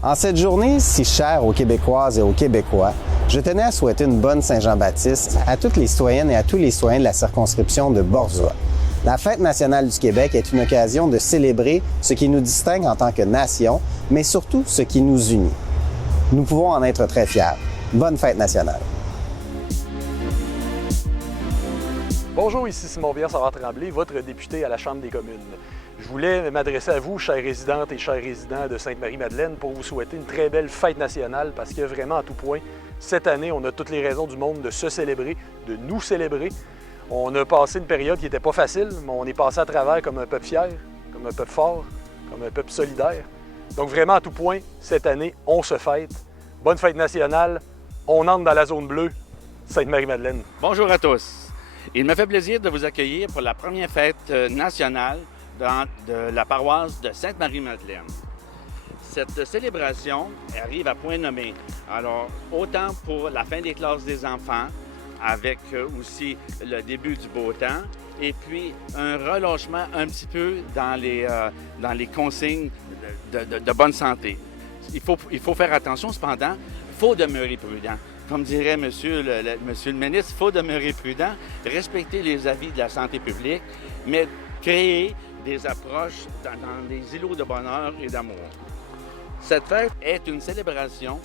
En cette journée si chère aux Québécoises et aux Québécois, je tenais à souhaiter une bonne Saint-Jean-Baptiste à toutes les citoyennes et à tous les citoyens de la circonscription de Borzois. La Fête nationale du Québec est une occasion de célébrer ce qui nous distingue en tant que nation, mais surtout ce qui nous unit. Nous pouvons en être très fiers. Bonne Fête nationale! Bonjour, ici Simon Villard-Savard-Tremblay, votre député à la Chambre des communes. Je voulais m'adresser à vous, chères résidentes et chers résidents de Sainte-Marie-Madeleine, pour vous souhaiter une très belle fête nationale parce que vraiment, à tout point, cette année, on a toutes les raisons du monde de se célébrer, de nous célébrer. On a passé une période qui n'était pas facile, mais on est passé à travers comme un peuple fier, comme un peuple fort, comme un peuple solidaire. Donc vraiment, à tout point, cette année, on se fête. Bonne fête nationale, on entre dans la zone bleue, Sainte-Marie-Madeleine. Bonjour à tous. Il me fait plaisir de vous accueillir pour la première fête nationale de la paroisse de Sainte-Marie-Madeleine. Cette célébration arrive à point nommé. Alors, autant pour la fin des classes des enfants, avec aussi le début du beau temps, et puis un relâchement un petit peu dans les consignes de bonne santé. Il faut faire attention, cependant, il faut demeurer prudent. Comme dirait monsieur le ministre, il faut demeurer prudent, respecter les avis de la santé publique, mais créer des approches dans des îlots de bonheur et d'amour. Cette fête est une célébration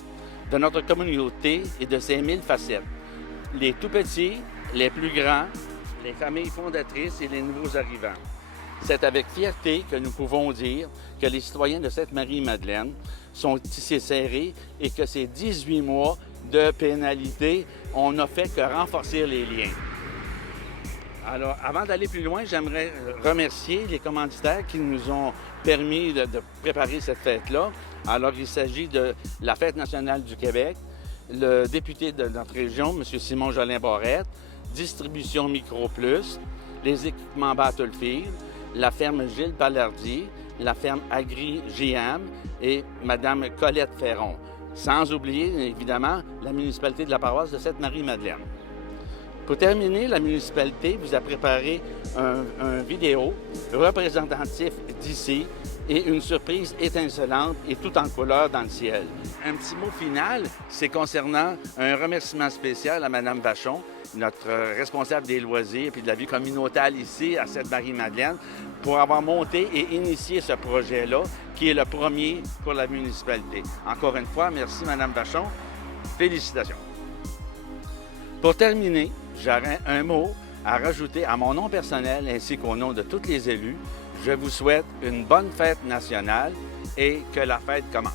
de notre communauté et de ses 1000 facettes. Les tout-petits, les plus grands, les familles fondatrices et les nouveaux arrivants. C'est avec fierté que nous pouvons dire que les citoyens de Sainte-Marie-Madeleine sont tissés serrés et que ces 18 mois de pénalité, on n'a fait que renforcer les liens. Alors, avant d'aller plus loin, j'aimerais remercier les commanditaires qui nous ont permis de préparer cette fête-là. Alors, il s'agit de la Fête nationale du Québec, le député de notre région, M. Simon Jolin-Barrette, Distribution Micro Plus, les équipements Battlefield, la ferme Gilles Palardy, la ferme Agri GM et Mme Colette Ferron. Sans oublier, évidemment, la municipalité de la paroisse de Sainte-Marie-Madeleine. Pour terminer, la municipalité vous a préparé un vidéo représentatif d'ici et une surprise étincelante et tout en couleur dans le ciel. Un petit mot final, c'est concernant un remerciement spécial à Mme Vachon, notre responsable des loisirs et de la vie communautaire ici à Sainte-Marie-Madeleine, pour avoir monté et initié ce projet-là, qui est le premier pour la municipalité. Encore une fois, merci Mme Vachon. Félicitations. Pour terminer, j'aurais un mot à rajouter à mon nom personnel ainsi qu'au nom de tous les élus. Je vous souhaite une bonne fête nationale et que la fête commence.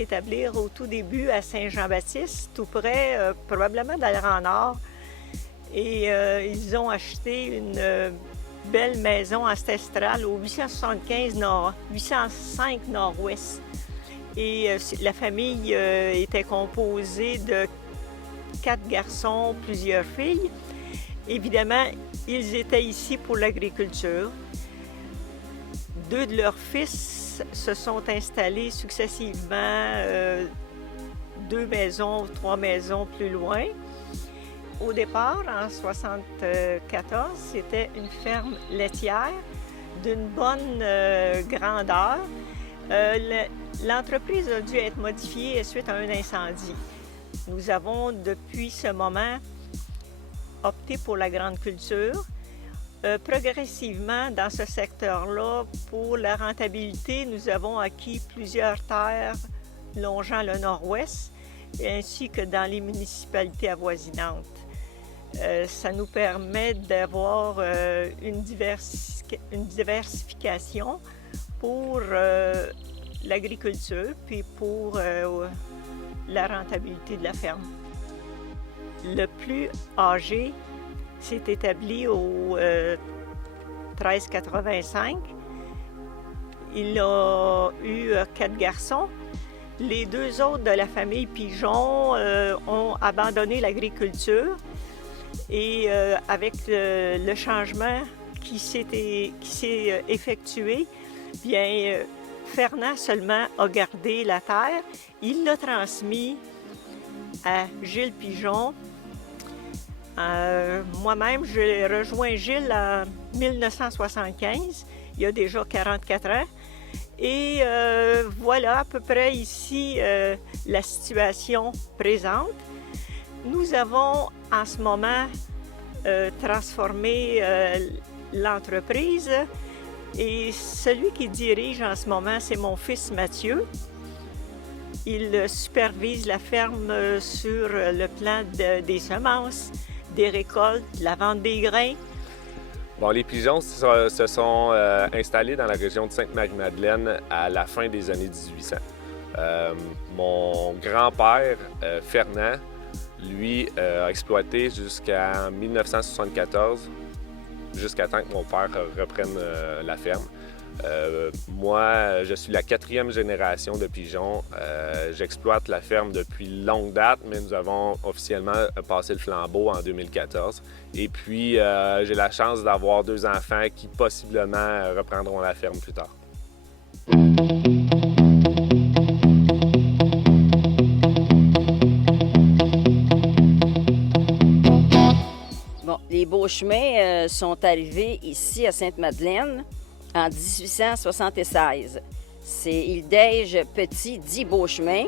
s'établir au tout début à Saint-Jean-Baptiste, tout près, probablement dans le Grand Nord. Et ils ont acheté une belle maison ancestrale au 805 Nord-Ouest. Et la famille était composée de 4 garçons, plusieurs filles. Évidemment, ils étaient ici pour l'agriculture. 2 de leurs fils se sont installés successivement 2 maisons, 3 maisons plus loin. Au départ, en 1974, c'était une ferme laitière d'une bonne grandeur. L'entreprise a dû être modifiée suite à un incendie. Nous avons, depuis ce moment, opté pour la grande culture. Progressivement, dans ce secteur-là, pour la rentabilité, nous avons acquis plusieurs terres longeant le nord-ouest, ainsi que dans les municipalités avoisinantes. Ça nous permet d'avoir une diversification pour l'agriculture, puis pour la rentabilité de la ferme. Le plus âgé s'est établi au 1385. Il a eu 4 garçons. Les 2 autres de la famille Pigeon ont abandonné l'agriculture et avec le changement qui s'est effectué, bien, Fernand seulement a gardé la terre. Il l'a transmis à Gilles Pigeon. Moi-même, j'ai rejoint Gilles en 1975, il y a déjà 44 ans. Et voilà à peu près ici la situation présente. Nous avons en ce moment transformé l'entreprise et celui qui dirige en ce moment, c'est mon fils Mathieu. Il supervise la ferme sur le plan des semences, des récoltes, de la vente des grains. Bon, les pigeons se sont installés dans la région de Sainte-Marie-Madeleine à la fin des années 1800. Mon grand-père, Fernand, lui, a exploité jusqu'en 1974, jusqu'à temps que mon père reprenne la ferme. Moi, je suis la 4e génération de pigeons. J'exploite la ferme depuis longue date, mais nous avons officiellement passé le flambeau en 2014. Et puis, j'ai la chance d'avoir 2 enfants qui possiblement reprendront la ferme plus tard. Bon, les Beauchemin sont arrivés ici à Sainte-Madeleine en 1876. C'est Hildège Petit dit Beauchemin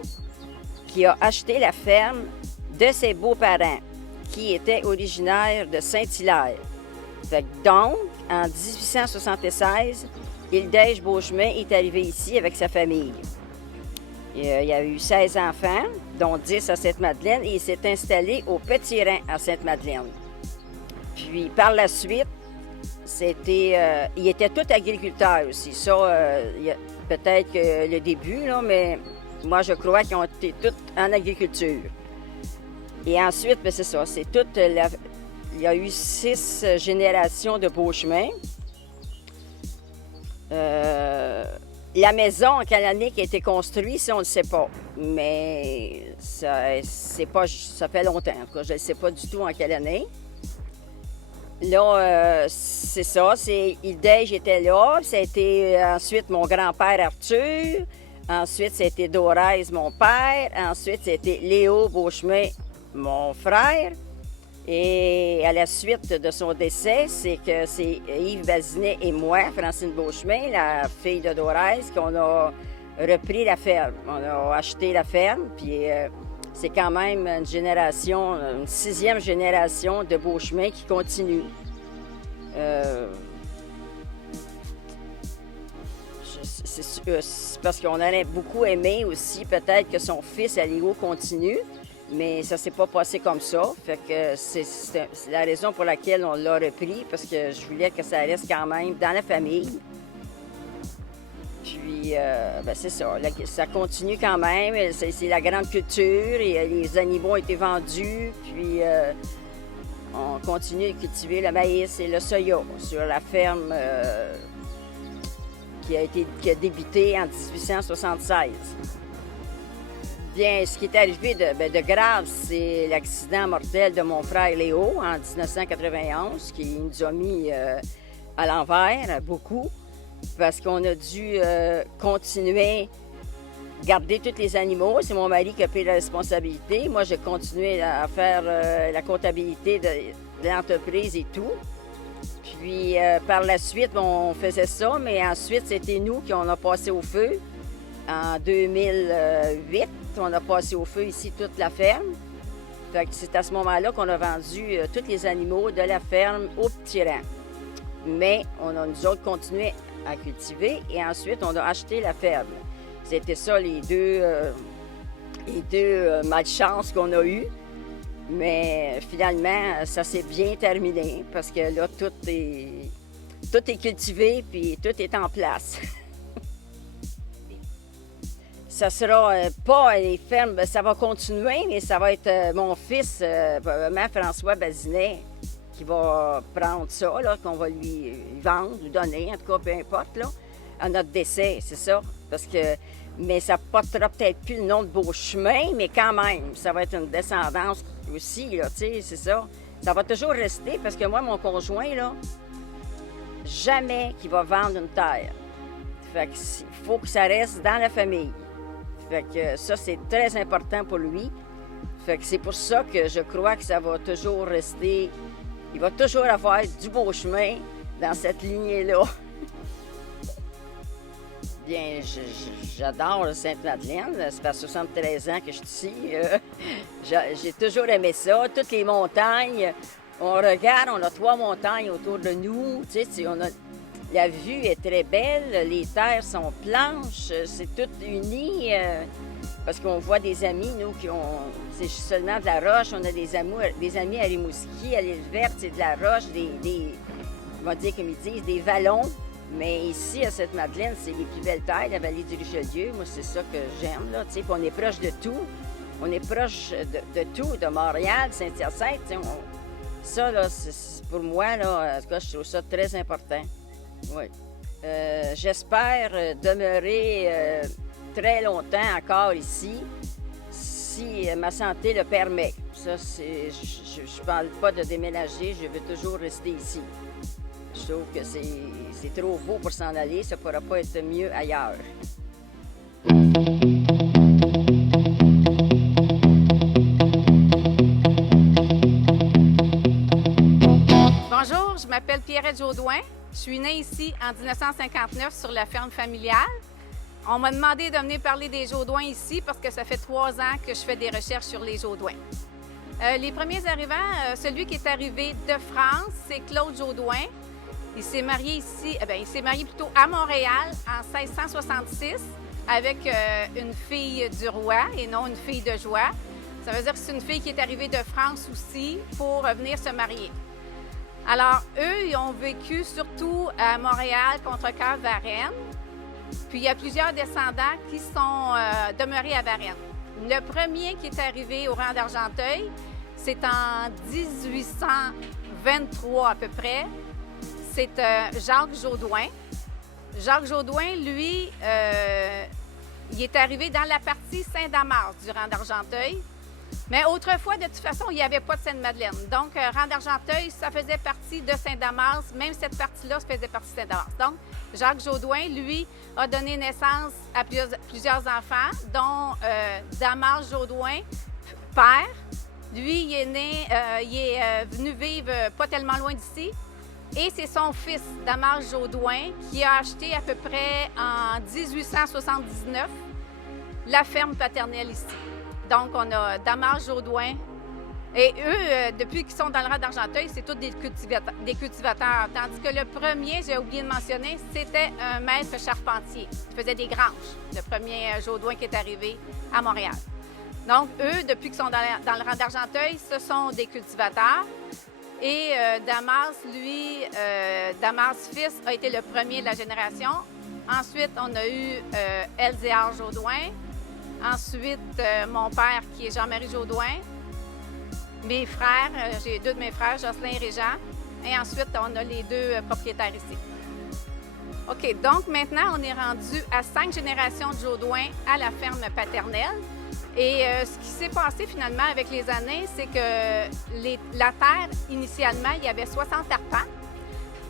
qui a acheté la ferme de ses beaux-parents, qui étaient originaires de Saint-Hilaire. Donc, en 1876, Hildège Beauchemin est arrivé ici avec sa famille. Il y a eu 16 enfants, dont 10 à Sainte-Madeleine, et il s'est installé au Petit-Rhin à Sainte-Madeleine. Puis, par la suite, ils étaient tous agriculteurs aussi. Ça, peut-être que le début, là, mais moi, je crois qu'ils ont été tous en agriculture. Et ensuite, bien, c'est ça, c'est toute il y a eu 6 générations de Beauchemin. La maison, en quelle année qui a été construite, ça, on ne le sait pas. Mais ça fait longtemps. En tout cas, je ne sais pas du tout en quelle année. Là, c'est ça, Hildège était là, ça a été ensuite mon grand-père Arthur, ensuite c'était Dorez, mon père, ensuite c'était Léo Beauchemin, mon frère, et à la suite de son décès, c'est Yves Bazinet et moi, Francine Beauchemin, la fille de Dorez, qu'on a repris la ferme. On a acheté la ferme, puis c'est quand même une 6e génération de Beauchemin qui continue. C'est parce qu'on aurait beaucoup aimé aussi, peut-être que son fils, Aléo, continue, mais ça s'est pas passé comme ça. Fait que c'est la raison pour laquelle on l'a repris, parce que je voulais que ça reste quand même dans la famille. Puis Puis, c'est ça. Ça continue quand même. C'est la grande culture et les animaux ont été vendus. Puis, on continue de cultiver le maïs et le soya sur la ferme qui a débuté en 1876. Bien, ce qui est arrivé de grave, c'est l'accident mortel de mon frère Léo en 1991, qui nous a mis à l'envers beaucoup, parce qu'on a dû continuer à garder tous les animaux. C'est mon mari qui a pris la responsabilité. Moi, j'ai continué à faire la comptabilité de l'entreprise et tout. Puis, par la suite, on faisait ça, mais ensuite, c'était nous qui on a passé au feu. En 2008, on a passé au feu ici toute la ferme. Fait que c'est à ce moment-là qu'on a vendu tous les animaux de la ferme au petit rang. Mais on a, nous autres, continué à cultiver et ensuite, on a acheté la ferme. C'était ça, les deux malchances qu'on a eues. Mais finalement, ça s'est bien terminé parce que là, tout est cultivé puis tout est en place. Ça sera pas les fermes, ça va continuer, mais ça va être mon fils, probablement François Bazinet, qui va prendre ça, là, qu'on va lui vendre, lui donner, en tout cas, peu importe, là, à notre décès, c'est ça. Parce que, mais ça portera peut-être plus le nom de Beauchemin, mais quand même, ça va être une descendance aussi, là, tu sais, c'est ça. Ça va toujours rester, parce que moi, mon conjoint, là, jamais qu'il va vendre une terre. Fait qu'il faut que ça reste dans la famille. Fait que ça, c'est très important pour lui. Fait que c'est pour ça que je crois que ça va toujours rester. Il va toujours avoir du Beauchemin dans cette lignée-là. Bien, j'adore Sainte-Madeleine. Ça fait 73 ans que je suis ici. J'ai toujours aimé ça. Toutes les montagnes. On regarde, on a 3 montagnes autour de nous. Tu sais, la vue est très belle, les terres sont blanches, c'est tout uni, parce qu'on voit des amis, nous, c'est seulement de la roche, on a des amis à Rimouski, à l'île verte, c'est de la roche, on va dire comme ils disent, des vallons. Mais ici, à Sainte-Madeleine, c'est les plus belles terres, la vallée du Richelieu, moi, c'est ça que j'aime, là, tu sais, puis on est proche de tout. On est proche de tout, de Montréal, Saint-Hyacinthe, ça, là, pour moi, là, en tout cas, je trouve ça très important. Oui. J'espère demeurer très longtemps encore ici, si ma santé le permet. Ça, je ne parle pas de déménager, je veux toujours rester ici. Je trouve que c'est trop beau pour s'en aller, ça ne pourra pas être mieux ailleurs. Bonjour, je m'appelle Pierrette Jaudoin. Je suis née ici en 1959 sur la ferme familiale. On m'a demandé de venir parler des Jaudoins ici parce que ça fait 3 ans que je fais des recherches sur les Jaudoins. Les premiers arrivants, celui qui est arrivé de France, c'est Claude Jaudoin. Il s'est marié ici, il s'est marié plutôt à Montréal en 1666 avec une fille du roi et non une fille de joie. Ça veut dire que c'est une fille qui est arrivée de France aussi pour venir se marier. Alors, eux, ils ont vécu surtout à Montréal, Contrecœur-Varennes. Puis, il y a plusieurs descendants qui sont demeurés à Varennes. Le premier qui est arrivé au rang d'Argenteuil, c'est en 1823 à peu près. C'est Jacques Jaudoin. Jacques Jaudoin, lui, il est arrivé dans la partie Saint-Damas du rang d'Argenteuil. Mais autrefois, de toute façon, il n'y avait pas de Sainte-Madeleine. Donc, rang d'Argenteuil, ça faisait partie de Saint-Damas. Même cette partie-là, ça faisait partie de Saint-Damas. Donc, Jacques Jaudoin, lui, a donné naissance à plusieurs enfants, dont Damas Jaudoin, père. Lui, il est venu vivre pas tellement loin d'ici. Et c'est son fils, Damas Jaudoin, qui a acheté à peu près en 1879 la ferme paternelle ici. Donc, on a Damas Jaudoin. Et eux, depuis qu'ils sont dans le rang d'Argenteuil, c'est tous des cultivateurs. Tandis que le premier, j'ai oublié de mentionner, c'était un maître charpentier. Il faisait des granges, le premier Jaudoin qui est arrivé à Montréal. Donc, eux, depuis qu'ils sont dans le rang d'Argenteuil, ce sont des cultivateurs. Et Damas, lui, Damas fils, a été le premier de la génération. Ensuite, on a eu Elzéar Jodoin. Ensuite, mon père, qui est Jean-Marie Jodoin. Mes frères, j'ai 2 de mes frères, Jocelyn et Régent. Et ensuite, on a les 2 propriétaires ici. OK, donc maintenant, on est rendu à 5 générations de Jodoin à la ferme paternelle. Et ce qui s'est passé finalement avec les années, c'est que la terre, initialement, il y avait 60 arpents.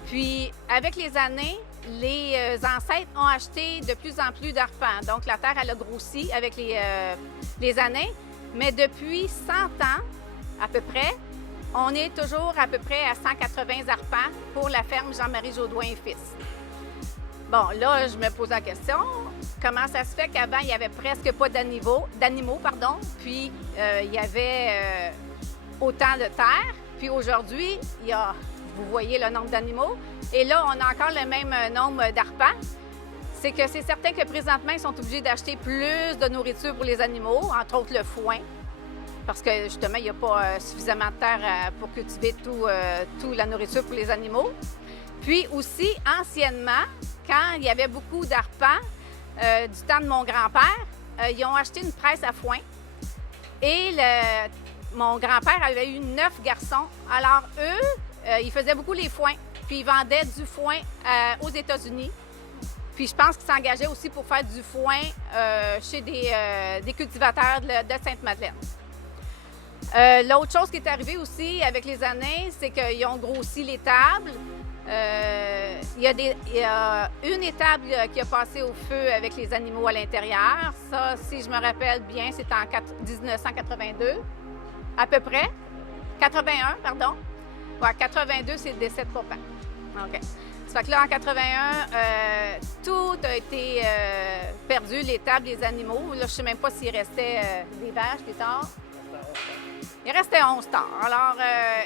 Puis, avec les années, les ancêtres ont acheté de plus en plus d'arpents. Donc, la terre, elle a grossi avec les années. Mais depuis 100 ans, à peu près, on est toujours à peu près à 180 arpents pour la ferme Jean-Marie Jodoin et fils. Bon, là, je me pose la question, comment ça se fait qu'avant, il n'y avait presque pas d'animaux, puis il y avait autant de terre, puis aujourd'hui, il y a, vous voyez le nombre d'animaux, et là, on a encore le même nombre d'arpents. C'est que c'est certain que présentement, ils sont obligés d'acheter plus de nourriture pour les animaux, entre autres le foin, parce que justement, il n'y a pas suffisamment de terre pour cultiver toute la nourriture pour les animaux. Puis aussi, anciennement, quand il y avait beaucoup d'arpents, du temps de mon grand-père, ils ont acheté une presse à foin. Et mon grand-père avait eu 9 garçons. Alors eux, ils faisaient beaucoup les foins. Puis ils vendaient du foin aux États-Unis. Puis je pense qu'ils s'engageaient aussi pour faire du foin chez des cultivateurs de Sainte-Madeleine. L'autre chose qui est arrivée aussi avec les années, c'est qu'ils ont grossi l'étable. Il y a une étable qui a passé au feu avec les animaux à l'intérieur. Ça, si je me rappelle bien, c'est en 1982, à peu près. 81, pardon. Ouais, 82, c'est le décès de papa. OK. Ça fait que là, en 81, tout a été perdu, l'étable, les animaux. Là, je ne sais même pas s'il restait des vaches plus tard. Il restait 11 tares. Alors,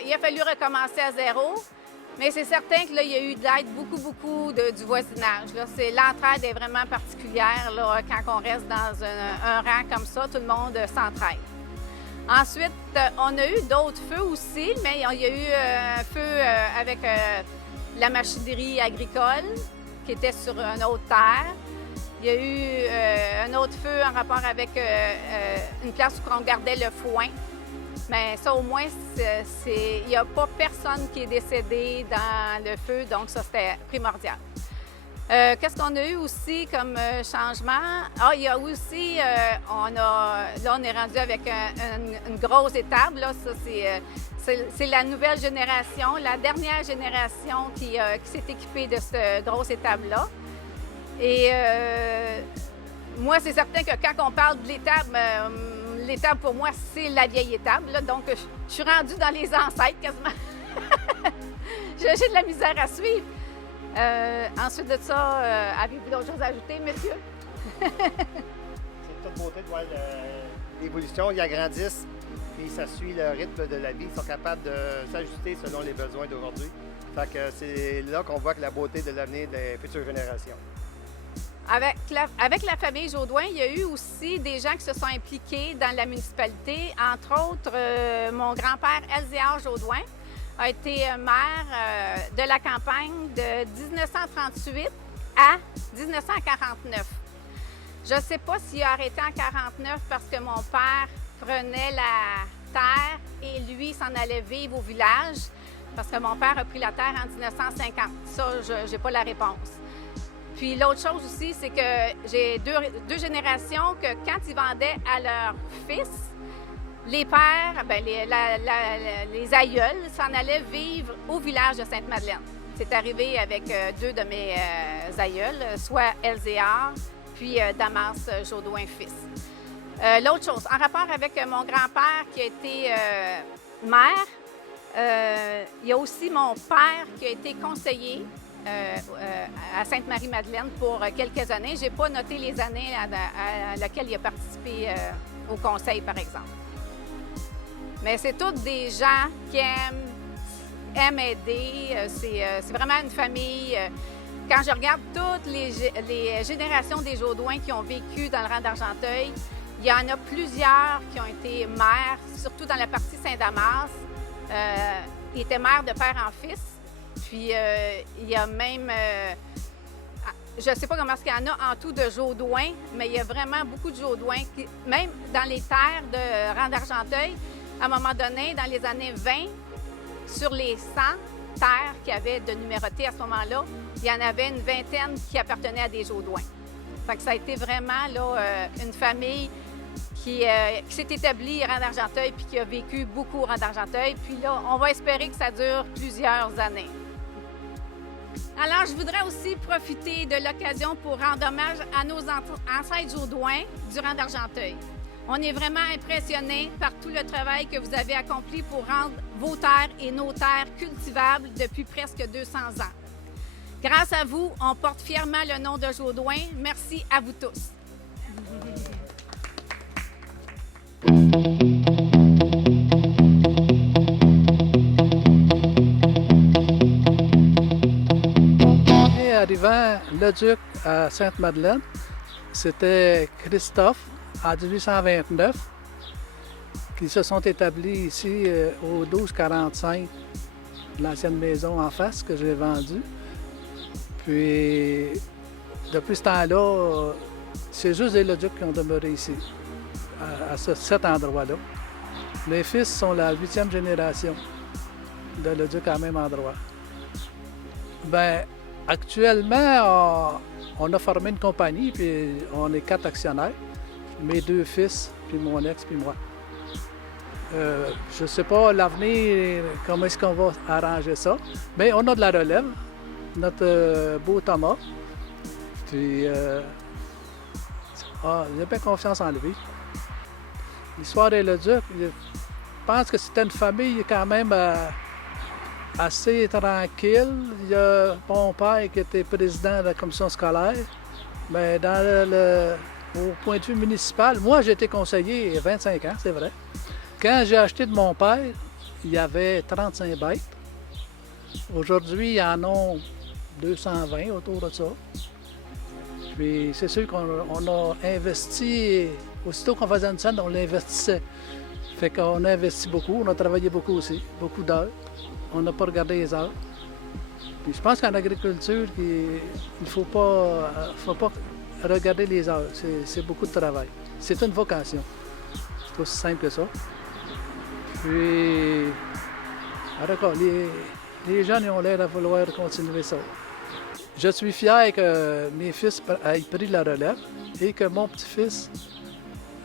il a fallu recommencer à zéro. Mais c'est certain que là, il y a eu de l'aide beaucoup du voisinage. L'entraide est vraiment particulière là, quand on reste dans un rang comme ça, tout le monde s'entraide. Ensuite, on a eu d'autres feux aussi, mais il y a eu un feu avec la machinerie agricole qui était sur une autre terre. Il y a eu un autre feu en rapport avec une place où on gardait le foin. Mais ça, au moins, il n'y a pas personne qui est décédé dans le feu, donc ça, c'était primordial. Qu'est-ce qu'on a eu aussi comme changement? Ah, il y a aussi, là, on est rendu avec une grosse étable. Là, ça, c'est la nouvelle génération, la dernière génération qui s'est équipée de cette grosse étable-là. Et moi, c'est certain que quand on parle de l'étable, l'étable, pour moi, c'est la vieille étable. Là, donc, je suis rendue dans les ancêtres quasiment. J'ai de la misère à suivre. Ensuite de ça, avez-vous d'autres choses à ajouter, messieurs? C'est toute beauté de voir l'évolution. Ils agrandissent, puis ça suit le rythme de la vie. Ils sont capables de s'ajuster selon les besoins d'aujourd'hui. Fait que c'est là qu'on voit que la beauté de l'avenir des futures générations. Avec la famille Jodoin, il y a eu aussi des gens qui se sont impliqués dans la municipalité. Entre autres, mon grand-père Elzéar Jodoin a été maire de la campagne de 1938 à 1949. Je ne sais pas s'il a arrêté en 1949 parce que mon père prenait la terre et lui s'en allait vivre au village parce que mon père a pris la terre en 1950. Ça, je n'ai pas la réponse. Puis l'autre chose aussi, c'est que j'ai deux générations que quand ils vendaient à leurs fils, les pères, bien, les aïeuls s'en allaient vivre au village de Sainte-Madeleine. C'est arrivé avec deux de mes aïeuls, soit Elzéar, puis Damas Jodoin fils. L'autre chose, en rapport avec mon grand-père qui a été maire, il y a aussi mon père qui a été conseiller à Sainte-Marie-Madeleine pour quelques années. Je n'ai pas noté les années à laquelle il a participé au conseil, par exemple. Mais c'est tous des gens qui aiment aider. C'est vraiment une famille. Quand je regarde toutes les générations des Jodoins qui ont vécu dans le rang d'Argenteuil, il y en a plusieurs qui ont été maires, surtout dans la partie Saint-Damas. Ils étaient maires de père en fils. Puis il y a même je ne sais pas comment est-ce qu'il y en a en tout de Jaudoin, mais il y a vraiment beaucoup de Jaudoin, même dans les terres de Rang d'Argenteuil, à un moment donné, dans les années 20, sur les 100 terres qu'il y avait de numérotées à ce moment-là, il y en avait une vingtaine qui appartenaient à des Jaudoins. Fait que ça a été vraiment là, une famille qui s'est établie à Rang d'Argenteuil puis qui a vécu beaucoup au Rang d'Argenteuil. Puis là, on va espérer que ça dure plusieurs années. Alors, je voudrais aussi profiter de l'occasion pour rendre hommage à nos ancêtres Jaudoins du Rang d'Argenteuil. On est vraiment impressionnés par tout le travail que vous avez accompli pour rendre vos terres et nos terres cultivables depuis presque 200 ans. Grâce à vous, on porte fièrement le nom de Jaudoin. Merci à vous tous. Arrivant le duc à Sainte-Madeleine, c'était Christophe en 1829 qui se sont établis ici au 1245, l'ancienne maison en face que j'ai vendue. Puis depuis ce temps-là, c'est juste les Leduc qui ont demeuré ici, à cet endroit-là. Mes fils sont la 8e génération de Leduc à le même endroit. Bien, actuellement, on a formé une compagnie, puis on est 4 actionnaires. Mes 2 fils, puis mon ex, puis moi. Je ne sais pas l'avenir, comment est-ce qu'on va arranger ça, mais on a de la relève. Notre beau Thomas, puis j'ai bien confiance en lui. L'histoire des Leduc, je pense que c'était une famille quand même assez tranquille. Il y a mon père qui était président de la commission scolaire, mais au point de vue municipal, moi j'ai été conseiller 25 ans, c'est vrai. Quand j'ai acheté de mon père, il y avait 35 bêtes. Aujourd'hui, il y en a 220 autour de ça. Puis c'est sûr qu'on a investi, aussitôt qu'on faisait une scène, on l'investissait. Fait qu'on a investi beaucoup, on a travaillé beaucoup aussi, beaucoup d'heures. On n'a pas regardé les heures. Puis je pense qu'en agriculture, il ne faut pas regarder les heures. C'est beaucoup de travail. C'est une vocation. C'est aussi simple que ça. Puis, d'accord, les jeunes ils ont l'air de vouloir continuer ça. Je suis fier que mes fils aient pris la relève et que mon petit-fils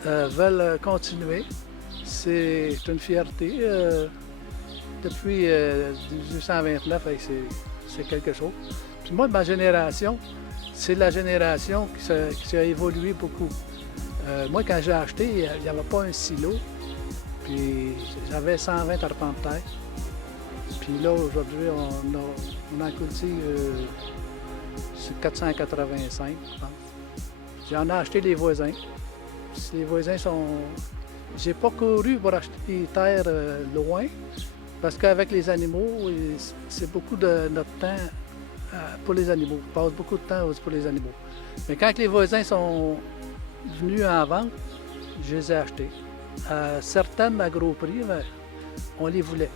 veuille continuer. C'est une fierté. Depuis 1829, c'est quelque chose. Puis moi, ma génération, c'est la génération qui a évolué beaucoup. Moi, quand j'ai acheté, il n'y avait pas un silo. Puis j'avais 120 arpents de terre. Puis là, aujourd'hui, on en cultive 485, je pense. J'en ai acheté les voisins. Les voisins sont... J'ai pas couru pour acheter des terres loin, parce qu'avec les animaux, c'est beaucoup de notre temps pour les animaux. On passe beaucoup de temps pour les animaux. Mais quand les voisins sont venus en vente, je les ai achetés. Certaines à gros prix, mais on les voulait.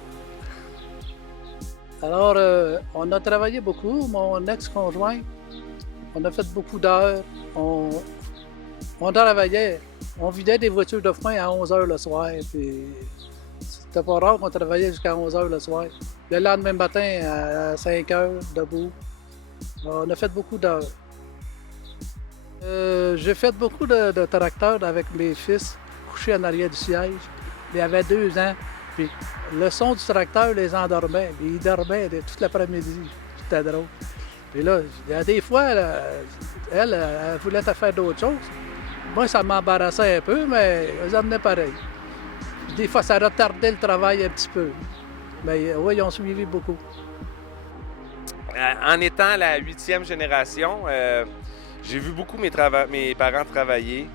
Alors, on a travaillé beaucoup. Mon ex-conjoint, on a fait beaucoup d'heures. On travaillait. On vidait des voitures de foin à 11 h le soir. Puis c'était pas rare qu'on travaillait jusqu'à 11 h le soir. Le lendemain matin, à 5 h, debout. On a fait beaucoup d'heures. J'ai fait beaucoup de tracteurs avec mes fils, couchés en arrière du siège. Ils avaient 2 ans. Puis le son du tracteur les endormait. Ils dormaient toute l'après-midi. C'était drôle. Puis là, il y a des fois, elle voulait faire d'autres choses. Moi, ça m'embarrassait un peu, mais elles amenaient pareil. Des fois, ça retardait le travail un petit peu. Mais oui, ils ont suivi beaucoup. En étant la 8e génération, j'ai vu beaucoup mes parents travailler.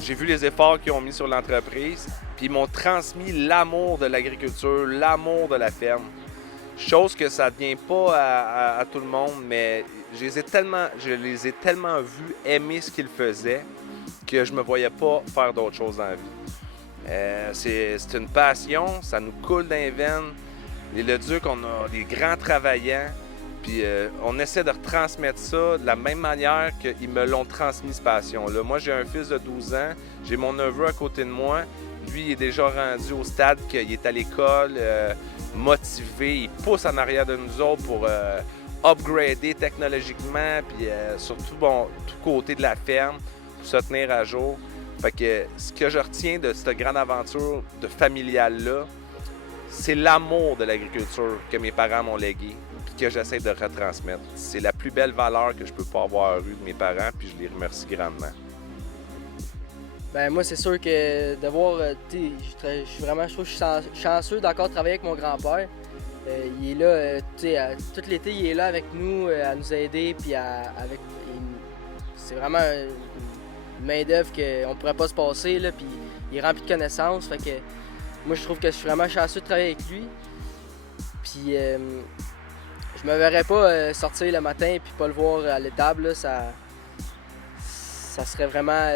J'ai vu les efforts qu'ils ont mis sur l'entreprise. Puis ils m'ont transmis l'amour de l'agriculture, l'amour de la ferme. Chose que ça ne vient pas à tout le monde, mais je les ai tellement vus aimer ce qu'ils faisaient que je ne me voyais pas faire d'autres choses dans la vie. C'est une passion, ça nous coule dans les veines. Les Leduc, on a des grands travaillants. Puis on essaie de retransmettre ça de la même manière qu'ils me l'ont transmis, cette passion-là. Moi, j'ai un fils de 12 ans, j'ai mon neveu à côté de moi. Lui, il est déjà rendu au stade qu'il est à l'école, motivé, il pousse en arrière de nous autres pour upgrader technologiquement, puis surtout, bon, tout côté de la ferme, pour se tenir à jour. Fait que ce que je retiens de cette grande aventure familiale-là, c'est l'amour de l'agriculture que mes parents m'ont légué, puis que j'essaie de retransmettre. C'est la plus belle valeur que je peux pas avoir eue de mes parents, puis je les remercie grandement. Ben moi, c'est sûr que de voir, je trouve que je suis chanceux d'encore travailler avec mon grand-père. Il est là, tout l'été, il est là avec nous, à nous aider, puis c'est vraiment une main-d'œuvre qu'on pourrait pas se passer, là, puis il est rempli de connaissances. Fait que moi, je trouve que je suis vraiment chanceux de travailler avec lui. Puis je me verrais pas sortir le matin puis pas le voir à l'étable, là, ça serait vraiment.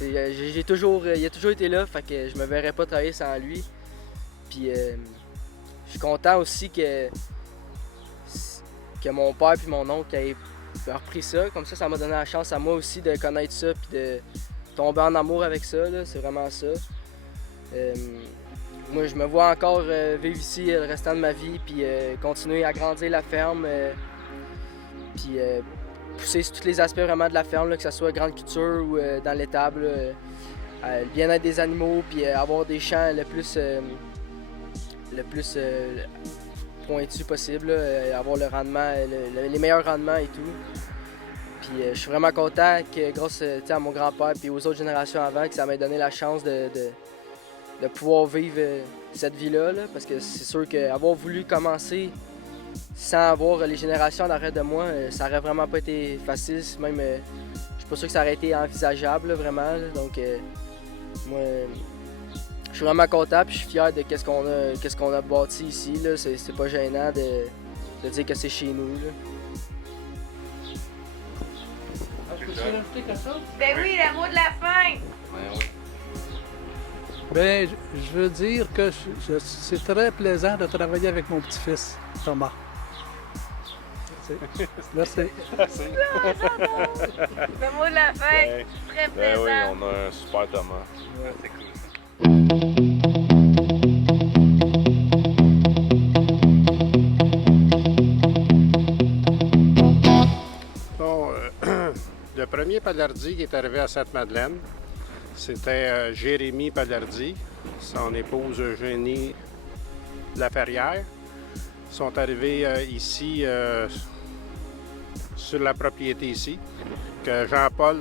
Il a toujours été là, fait que je me verrais pas travailler sans lui. Puis je suis content aussi que mon père et mon oncle aient repris ça. Comme ça m'a donné la chance à moi aussi de connaître ça puis de tomber en amour avec ça. Là. C'est vraiment ça. Moi, je me vois encore vivre ici le restant de ma vie puis continuer à grandir la ferme. Puis pousser sur tous les aspects vraiment de la ferme, là, que ce soit grande culture ou dans l'étable. Le bien-être des animaux puis avoir des champs le plus pointu possible, avoir le rendement, les meilleurs rendements et tout. Puis je suis vraiment content que grâce à mon grand-père et aux autres générations avant, que ça m'a donné la chance de pouvoir vivre cette vie-là, là, parce que c'est sûr qu'avoir voulu commencer sans avoir les générations en arrière de moi, ça aurait vraiment pas été facile. Même, je suis pas sûr que ça aurait été envisageable, là, vraiment. Là. Donc, moi, je suis vraiment content et je suis fier de qu'est-ce qu'on a bâti ici. Là. C'est pas gênant de dire que c'est chez nous. Là. Peux-tu rajouter quelque chose? Ben oui, le mot de la fin! Ben, je veux dire que c'est très plaisant de travailler avec mon petit-fils, Thomas. Merci. Merci. Le mot de la fin, très plaisant. Oui, on a un super Thomas. Ouais, c'est cool. Bon, le premier Palardy qui est arrivé à Sainte-Madeleine, c'était Jérémy Palardy, son épouse Eugénie Laferrière. Ils sont arrivés ici, sur la propriété ici, que Jean-Paul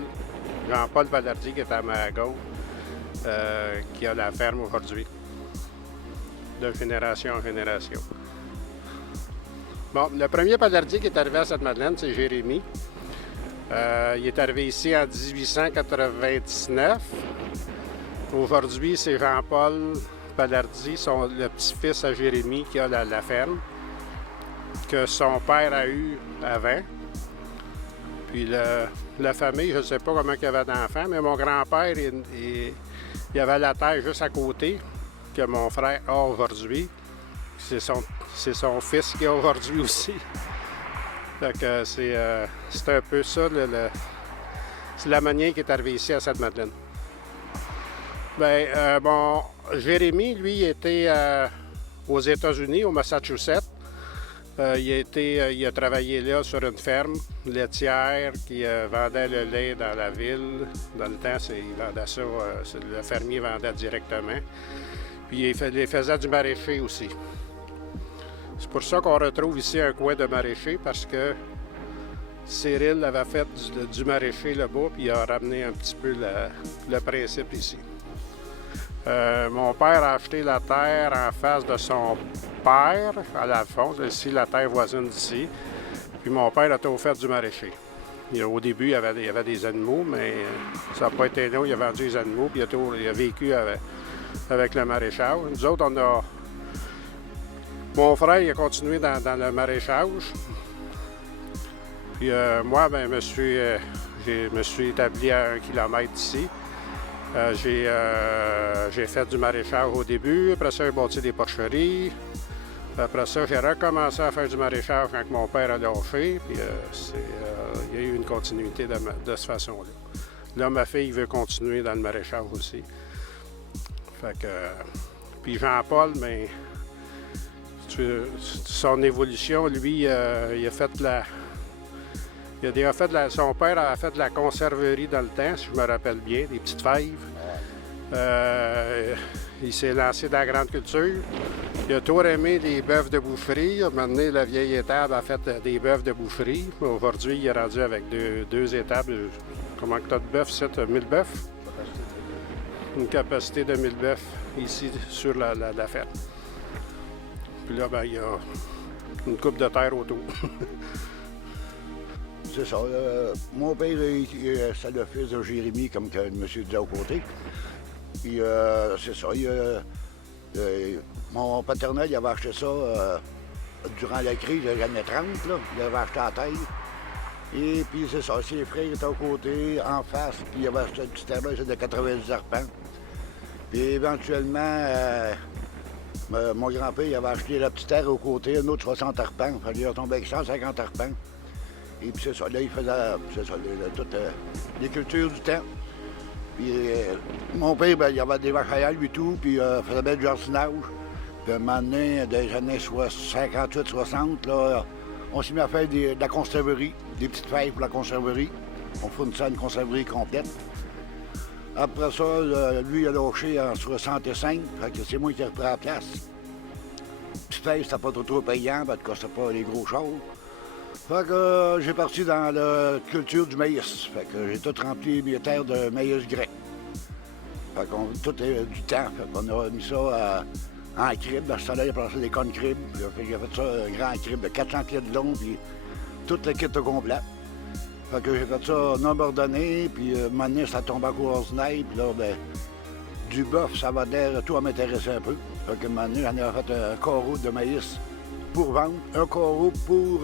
Palardy, qui est à ma gauche, qui a la ferme aujourd'hui, de génération en génération. Bon, le premier Palardy qui est arrivé à Sainte-Madeleine, c'est Jérémy. Il est arrivé ici en 1899. Aujourd'hui, c'est Jean-Paul Palardy, le petit-fils à Jérémy, qui a la ferme, que son père a eu avant. Puis la famille, je ne sais pas comment il y avait d'enfants, mais mon grand-père, il avait la terre juste à côté, que mon frère a aujourd'hui. C'est son fils qui a aujourd'hui aussi. Fait que c'est un peu ça, c'est la manière qui est arrivé ici à Sainte-Madeleine. Bien, bon, Jérémy, lui, était aux États-Unis, au Massachusetts. Il a travaillé là sur une ferme laitière qui vendait le lait dans la ville. Dans le temps, il vendait ça, le fermier vendait directement. Puis il faisait du maraîcher aussi. C'est pour ça qu'on retrouve ici un coin de maraîcher, parce que Cyril avait fait du maraîcher là-bas, puis il a ramené un petit peu le principe ici. Mon père a acheté la terre en face de son père, à l'Alphonse, ici, la terre voisine d'ici. Puis mon père a tout fait du maraîcher. Au début, il y avait des animaux, mais ça n'a pas été long. Il a vendu les animaux, puis il a vécu avec le maraîchage. Nous autres, mon frère, il a continué dans le maraîchage. Puis moi, ben, je me suis établi à 1 kilomètre d'ici. J'ai fait du maraîchage au début. Après ça, j'ai bâti des porcheries. Après ça, j'ai recommencé à faire du maraîchage quand mon père a lâché, puis il y a eu une continuité de cette façon-là. Là, ma fille veut continuer dans le maraîchage aussi. Fait que... Puis Jean-Paul, mais son évolution, lui, il a fait son père a fait de la conserverie dans le temps, si je me rappelle bien, des petites fèves. Il s'est lancé dans la grande culture. Il a toujours aimé les bœufs de boucherie. Maintenant, la vieille étable a fait des bœufs de boucherie. Aujourd'hui, il est rendu avec deux étables. Comment que tu as de bœufs, ça? Tu as 1000 bœufs? Une capacité de 1000 bœufs ici sur la ferme. Puis là, ben, il y a une coupe de terre autour. C'est ça. Mon père, c'est le fils de Jérémy, comme que le monsieur disait au côté. Puis c'est ça. Mon paternel, il avait acheté ça durant la crise des années 30. Là. Il avait acheté la terre. Et puis c'est ça. Ses frères étaient au côté, en face. Puis il avait acheté une petite terre de 90 arpents. Puis éventuellement, mon grand-père, il avait acheté la petite terre au côté, un autre 60 arpents. Il est retombé avec 150 arpents. Et puis c'est ça, là, il faisait toutes les cultures du temps. Puis mon père, ben, il avait des vaches à lait, lui, tout, puis il faisait bien du jardinage. Puis à un moment donné, dans les années 58-60, là, on s'est mis à faire de la conserverie, des petites fèves pour la conserverie. On fournissait une conserverie complète. Après ça, lui, il a lâché en 65, fait que c'est moi qui ai repris la place. Petite fèves, c'était pas trop payant, parce que c'était pas les gros choses. Fait que j'ai parti dans la culture du maïs. Fait que j'ai tout rempli mes terres de maïs grec. Fait qu'on tout est du temps. Fait qu'on a mis ça en cribe. Dans ce temps-là, il a placé des connes cribes. J'ai fait ça un grand cribe de 400 pieds de long, puis tout le kit au complet. Fait que j'ai fait ça non ordonné, puis maintenant, ça tombe à cours ordinaire, puis là, ben, du bœuf, ça va dire, tout à m'intéresser un peu. Fait que maintenant, j'en ai fait un carreau de maïs pour vendre, un carreau pour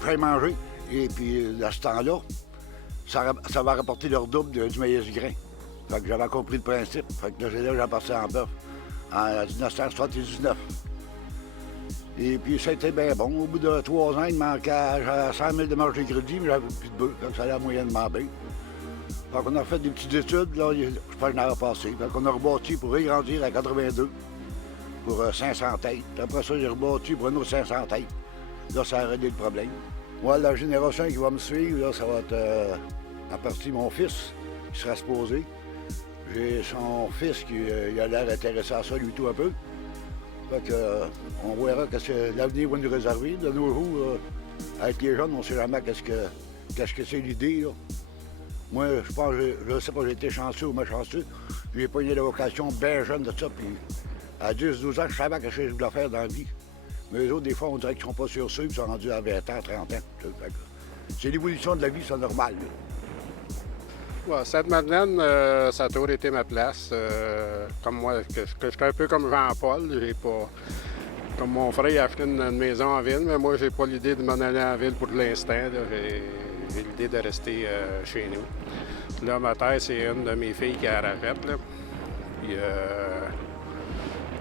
faire manger. Et puis, à ce temps-là, ça va rapporter leur double du maïs grain. Fait que j'avais compris le principe. Fait que là, j'ai passé en bœuf en 1979. Et puis, ça a été bien bon. Au bout de 3 ans, il manquait 100 000 de marge de crédit, mais j'avais plus de bœufs. Fait que ça allait moyennement bien. Fait qu'on a fait des petites études, là, je pense que j'en avais passé. Fait qu'on a rebâti pour agrandir à 82 pour 500 têtes. Après ça, j'ai rebâti pour un autre 500 têtes. Là, ça a réglé le problème. Moi, la génération qui va me suivre, là, ça va être en partie mon fils qui sera supposé. J'ai son fils qui a l'air intéressé à ça, lui, tout un peu. Fait que, on verra que l'avenir va nous réserver. De nos jours, avec les jeunes, on ne sait jamais qu'est-ce que c'est l'idée. Moi, je pense, je sais pas, j'ai été chanceux ou malchanceux. J'ai pas eu la vocation bien jeune de ça. Puis à 10-12 ans, je savais ce que je voulais faire dans la vie. Mais eux autres, des fois, on dirait qu'ils sont pas sûrs, ils sont rendus à 20 ans, 30 ans. C'est l'évolution de la vie, c'est normal. Ouais, Sainte-Madeleine, ça a toujours été ma place. Comme moi, que j'étais un peu comme Jean-Paul. J'ai pas. Comme mon frère, il a acheté une maison en ville, mais moi, j'ai pas l'idée de m'en aller en ville pour l'instant. J'ai l'idée de rester chez nous. Là, ma terre, c'est une de mes filles qui a rachète. Là. Puis,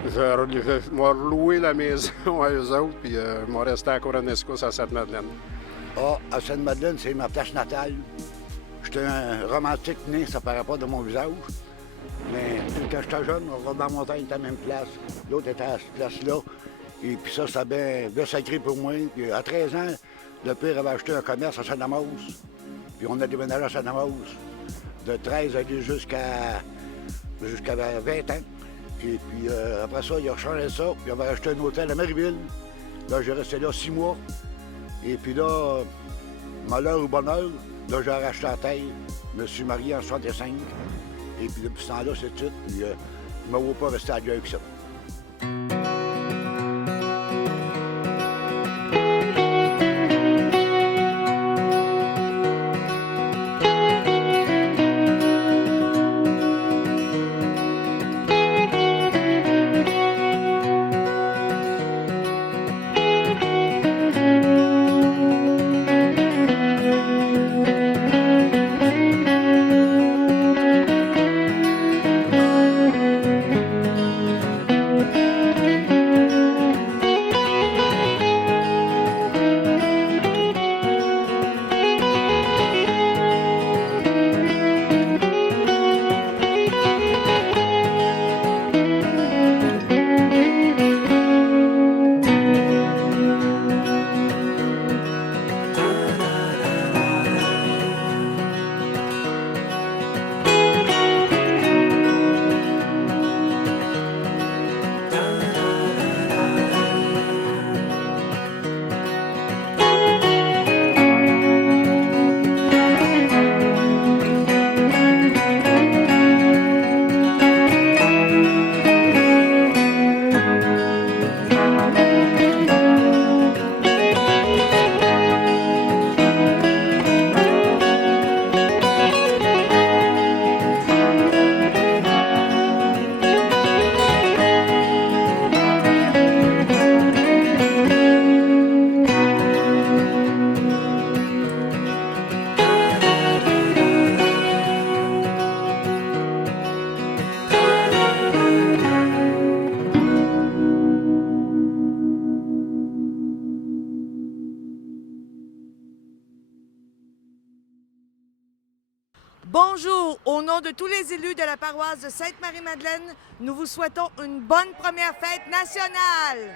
je vais louer la maison à eux autres, puis je vais rester à Coronescos à Sainte-Madeleine. Ah, à Sainte-Madeleine, c'est ma place natale. J'étais un romantique né, ça paraît pas de mon visage. Mais quand j'étais jeune, Robert Montagne était à la même place. L'autre était à cette place-là. Et puis ça, c'était bien sacré pour moi. Puis à 13 ans, le père avait acheté un commerce à Saint-Damas. Puis on a déménagé à Saint-Damas. De 13 jusqu'à 20 ans. Et puis après ça, il a changé ça. Puis il avait acheté un hôtel à Marieville. Là, j'ai resté là 6 mois. Et puis là, malheur ou bonheur, là, j'ai racheté la terre. Je me suis marié en 65. Et puis depuis ce temps-là, c'est tout. Puis je ne me vois pas rester à Dieu avec ça. Bonjour, au nom de tous les élus de la paroisse de Sainte-Marie-Madeleine, nous vous souhaitons une bonne première fête nationale.